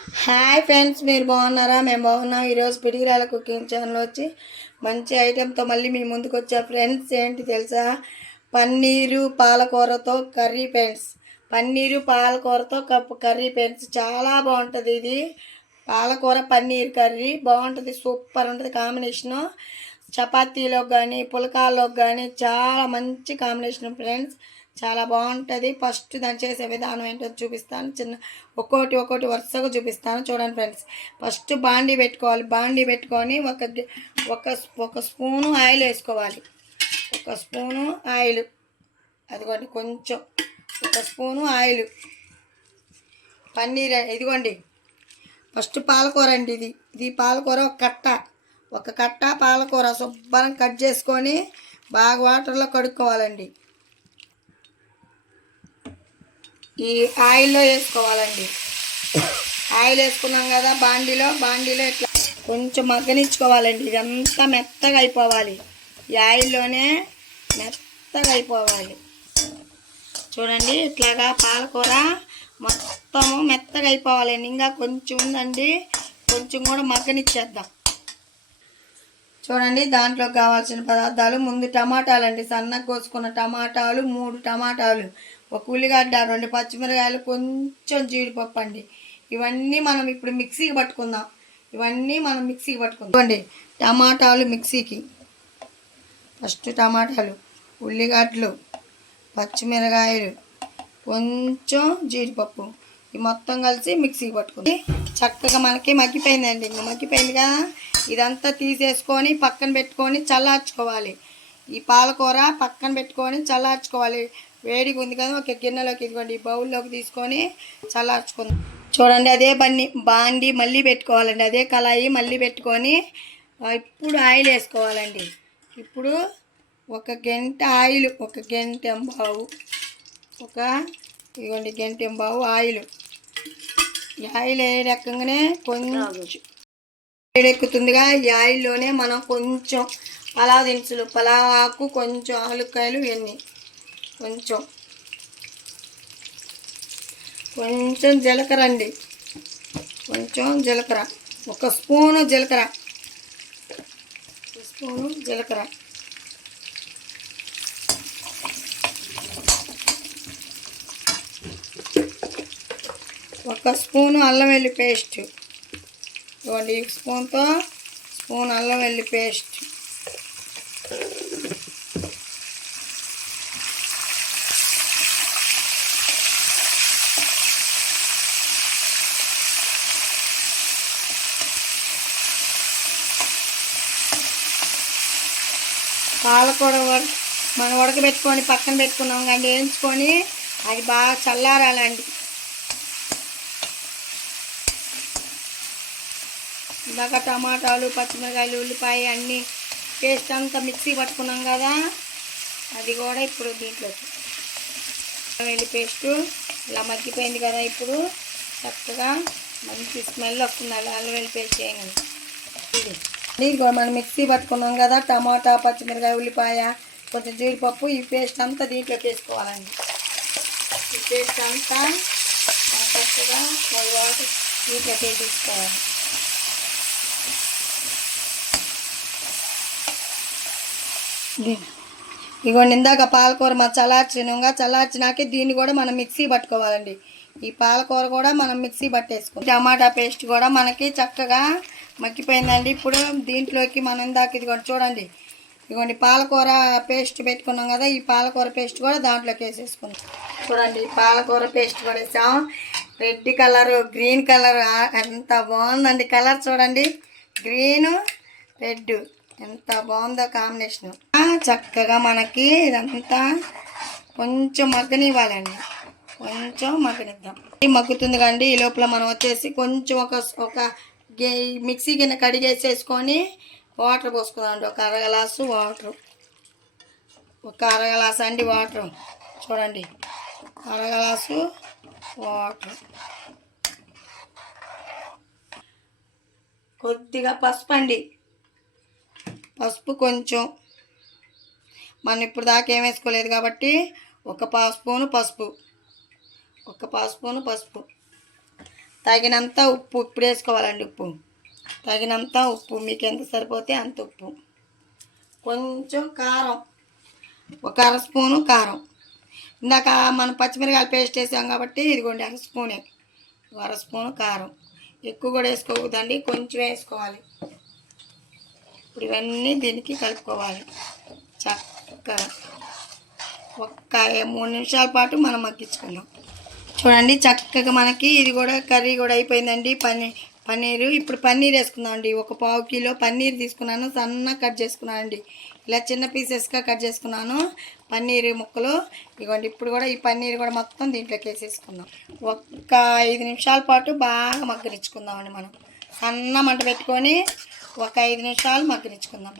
Hi friends మీరు బాగున్నారా? మేము బాగున్నాం. ఈరోజు పిడిగిరాల కుకింగ్ ఛానల్ వచ్చి మంచి ఐటెంతో మళ్ళీ మీ ముందుకు వచ్చా ఫ్రెండ్స్ ఏంటి తెలుసా? పన్నీరు పాలకూరతో కర్రీ ఫ్రెండ్స్ పన్నీరు పాలకూరతో కప్పు కర్రీ ఫ్రెండ్స్ చాలా బాగుంటుంది ఇది. పాలకూర పన్నీర్ కర్రీ బాగుంటుంది సూపర్ ఉంటుంది కాంబినేషను చపాతీలోకి కానీ పులకాల్లో కానీ చాలా మంచి కాంబినేషన్ ఫ్రెండ్స్ చాలా బాగుంటుంది. ఫస్ట్ దాన్ని చేసే విధానం ఏంటో చూపిస్తాను. చిన్న ఒక్కోటి ఒక్కోటి వరుసగా చూపిస్తాను. చూడండి ఫ్రెండ్స్. ఫస్ట్ బాండీ పెట్టుకోవాలి. బాండీ పెట్టుకొని ఒక ఒక ఒక స్పూను ఆయిల్ వేసుకోవాలి. ఒక స్పూను ఆయిల్. అదిగోండి కొంచెం. ఒక స్పూను ఆయిల్. పన్నీర్ ఇదిగోండి. ఫస్ట్ పాలకూర అండి ఇది. ఇది పాలకూర ఒక కట్ట. ఒక కట్ట పాలకూర శుభ్రం కట్ చేసుకొని బాగా వాటర్లో కడుక్కోవాలండి. ఈ ఆయిల్లో వేసుకోవాలండి. ఆయిల్ వేసుకున్నాం కదా బాండీలో. బాండీలో ఇట్లా కొంచెం మగ్గనిచ్చుకోవాలండి. ఇదంతా మెత్తగా అయిపోవాలి. ఈ ఆయిల్లోనే మెత్తగా అయిపోవాలి. చూడండి ఇట్లాగా పాలకూర మొత్తము మెత్తగా అయిపోవాలండి. ఇంకా కొంచెం ఉందండి. కొంచెం కూడా మగ్గనిచ్చేద్దాం. చూడండి దాంట్లో కావాల్సిన పదార్థాలు ముందు టమాటాలు అండి. సన్నగా కోసుకున్న టమాటాలు మూడు టమాటాలు. ఒక ఉల్లిగడ్డ రెండు పచ్చిమిరకాయలు కొంచెం జీడిపప్పు అండి. ఇవన్నీ మనం ఇప్పుడు మిక్సీకి పట్టుకుందాం. ఇవన్నీ మనం మిక్సీకి పట్టుకుందాం. చూడండి టమాటాలు మిక్సీకి. ఫస్ట్ టమాటాలు ఉల్లిగడ్డలు పచ్చిమిరకాయలు కొంచెం జీడిపప్పు. ఈ మొత్తం కలిసి మిక్సీకి పట్టుకుంది. చక్కగా మనకి మగ్గిపోయిందండి. ఇంకా కదా? ఇదంతా తీసేసుకొని పక్కన పెట్టుకొని చల్లార్చుకోవాలి. ఈ పాలకూర పక్కన పెట్టుకొని చల్లార్చుకోవాలి. వేడిగా ఉంది కదా ఒక గిన్నెలోకి ఇదిగోండి ఈ బౌల్లోకి తీసుకొని చల్లార్చుకుందాం. చూడండి అదే బండి బాండి మళ్ళీ పెట్టుకోవాలండి. అదే కళాయి మళ్ళీ పెట్టుకొని ఇప్పుడు ఆయిల్ వేసుకోవాలండి. ఇప్పుడు ఒక గంట ఆయిల్ ఒక గంట బావు ఒక ఇదిగోండి గంట బావు ఆయిల్. ఈ ఆయిల్ ఏ రకంగానే కొంచెం వేడెక్కుతుందిగా ఈ ఆయిల్లోనే మనం కొంచెం పలావ్ దినుసులు పలావ్ ఆకు కొంచెం ఆలుకాయలు ఇవన్నీ కొంచెం. కొంచెం జీలకర్ర అండి. కొంచెం జీలకర్ర. ఒక స్పూను జీలకర్ర. స్పూను జీలకర్ర. ఒక స్పూను అల్లం వెల్లి పేస్ట్. ఇవ్వండి ఈ స్పూన్తో స్పూన్ అల్లం వెల్లి పేస్ట్. పాలకూర మనం ఉడకబెట్టుకొని పక్కన పెట్టుకున్నాం కానీ వేయించుకొని అది బాగా చల్లారాలండి. ఇందాక టమాటాలు పచ్చిమిరకాయలు ఉల్లిపాయ అన్నీ పేస్ట్ అంతా మిక్సీ పట్టుకున్నాం కదా అది కూడా ఇప్పుడు దీంట్లోకి. వెళ్ళి పేస్ట్ ఇలా మగ్గిపోయింది కదా ఇప్పుడు చక్కగా మంచి స్మెల్ వస్తుంది. అలా అల్లం వెల్లి పేస్ట్ చేయండి ఇది. ఇది కూడా మనం మిక్సీ పట్టుకున్నాం కదా టమాటా పచ్చిమిరకాయ ఉల్లిపాయ కొంచెం జీడిపప్పు ఈ పేస్ట్ అంతా దీంట్లోకి వేసుకోవాలండి. ఈ పేస్ట్ అంతా చక్కగా మూడు దీంట్లోకి వేసేసుకోవాలి. ఇగోండి ఇందాక పాలకూర మా చల్లార్చినాక దీన్ని కూడా మనం మిక్సీ పట్టుకోవాలండి. ఈ పాలకూర కూడా మనం మిక్సీ పట్టేసుకోవాలి. టమాటా పేస్ట్ కూడా మనకి చక్కగా మక్కిపోయిందండి ఇప్పుడు దీంట్లోకి మనం ఇందాక ఇదిగోండి చూడండి. ఇదిగోండి పాలకూర పేస్ట్ పెట్టుకున్నాం కదా ఈ పాలకూర పేస్ట్ కూడా దాంట్లోకి వేసేసుకుందాం చూడండి పాలకూర పేస్ట్ కూడా వేసాం. రెడ్ కలర్ గ్రీన్ కలర్ ఎంత బాగుందండి కలర్ చూడండి. గ్రీన్ రెడ్ ఎంత బాగుందో కాంబినేషన్. చక్కగా మనకి ఇదంతా కొంచెం మగ్గనివ్వాలండి. కొంచెం మగ్గనిద్దాం. మగ్గుతుంది కండి ఈ లోపల మనం వచ్చేసి కొంచెం ఒక ఒక గే- మిక్సీ గిన్నె కడిగేసేసుకొని వాటర్ పోసుకుందాం ఒక అర గ్లాసు వాటర్. ఒక అర గ్లాస్ అండి వాటర్. చూడండి. అర గ్లాసు వాటర్. కొద్దిగా పసుపు అండి. పసుపు కొంచెం. మనం ఇప్పుడు దాకా ఏం వేసుకోలేదు కాబట్టి ఒక పా స్పూను పసుపు. ఒక పా స్పూను పసుపు. తగినంత ఉప్పు ఇప్పుడు వేసుకోవాలండి ఉప్పు. తగినంత ఉప్పు. మీకు ఎంత సరిపోతే అంత ఉప్పు. కొంచెం కారం. ఒక అర స్పూను కారం. ఇందాక మనం పచ్చిమిరకాయలు పేస్ట్ వేసాం కాబట్టి ఇదిగోండి అర స్పూనే. అర స్పూను కారం. ఎక్కువ కూడా వేసుకోకూడదండి. కొంచెం వేసుకోవాలి. ఇప్పుడు ఇవన్నీ దీనికి కలుపుకోవాలి. చక్కగా ఒక్క మూడు నిమిషాల పాటు మనం మగ్గించుకుందాం. చూడండి చక్కగా మనకి ఇది కూడా కర్రీ కూడా అయిపోయిందండి. పన్నీ పన్నీరు. ఇప్పుడు పన్నీర్ వేసుకుందాం అండి. ఒక పావు కిలో పన్నీర్ తీసుకున్నాను. సన్న కట్ చేసుకున్నానండి ఇలా చిన్న పీసెస్గా కట్ చేసుకున్నాను. పన్నీర్ ముక్కలు. ఇవ్వండి ఇప్పుడు కూడా ఈ పన్నీర్ కూడా మొత్తం దీంట్లోకి వేసేసుకుందాం. ఒక్క ఐదు నిమిషాల పాటు బాగా మగ్గనిచ్చుకుందామండి మనం. సన్న మంట పెట్టుకొని ఒక ఐదు నిమిషాలు మగ్గనిచ్చుకుందాం.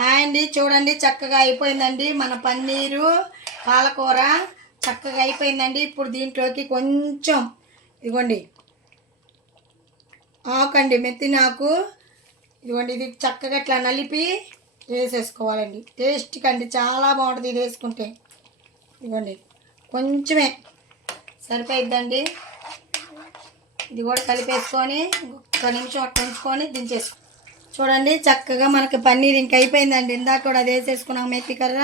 హాయ్ అండి చూడండి చక్కగా అయిపోయిందండి మన పన్నీరు పాలకూర చక్కగా అయిపోయిందండి. ఇప్పుడు దీంట్లోకి కొంచెం ఇదిగోండి. ఆకండి మెత్తినాకు ఇదిగోండి ఇది చక్కగా ఇట్లా నలిపి వేసేసుకోవాలండి. టేస్ట్ కండి చాలా బాగుంటుంది ఇది వేసుకుంటే. ఇదిగోండి కొంచెమే. సరిపోయిద్దండి. ఇది కూడా కలిపేసుకొని ఒక్క నిమిషం అట్లా ఉంచుకొని దించేసుకో. చూడండి చక్కగా మనకి పన్నీర్ ఇంక అయిపోయిందండి. ఇందాక కూడా అది వేసేసుకున్నాం మెత్తి కర్ర.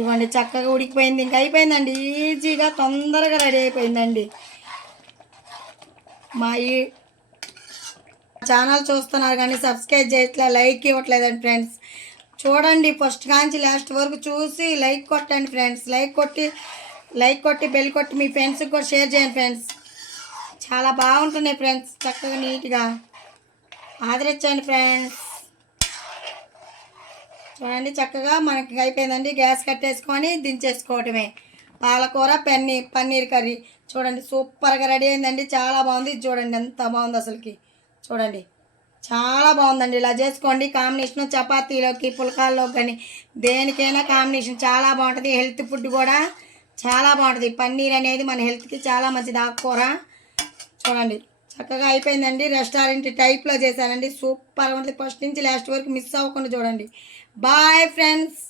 ఇవ్వండి చక్కగా ఉడికిపోయింది. ఇంక అయిపోయిందండి. ఈజీగా తొందరగా రెడీ అయిపోయిందండి. మా ఈ ఛానల్ చూస్తున్నారు కానీ సబ్స్క్రైబ్ చేయట్లే లైక్ ఇవ్వట్లేదండి ఫ్రెండ్స్. చూడండి ఫస్ట్ కాంచి లాస్ట్ వరకు చూసి లైక్ కొట్టండి ఫ్రెండ్స్. లైక్ కొట్టి లైక్ కొట్టి బెల్ కొట్టి మీ ఫ్రెండ్స్కి కూడా షేర్ చేయండి ఫ్రెండ్స్. చాలా బాగుంటున్నాయి ఫ్రెండ్స్ చక్కగా నీట్గా. ఆదరించండి ఫ్రెండ్స్. చూడండి చక్కగా మనకి అయిపోయిందండి గ్యాస్ కట్టేసుకొని దించేసుకోవటమే. పాలకూర పన్నీ పన్నీర్ కర్రీ. చూడండి సూపర్గా రెడీ అయిందండి. చాలా బాగుంది. ఇది చూడండి ఎంత బాగుంది అసలుకి. చూడండి చాలా బాగుందండి. ఇలా చేసుకోండి. కాంబినేషన్ చపాతీలోకి పుల్కాల్లోకి కానీ దేనికైనా కాంబినేషన్ చాలా బాగుంటుంది. హెల్త్ ఫుడ్ కూడా చాలా బాగుంటుంది. పన్నీర్ అనేది మన హెల్త్కి చాలా మంచిది. ఆకుకూర చూడండి చక్కగా అయిపోయిందండి. రెస్టారెంట్ టైప్లో చేశానండి. సూపర్ ఉంటుంది ఫస్ట్ నుంచి లాస్ట్ వరకు మిస్ అవ్వకుండా చూడండి. Bye friends.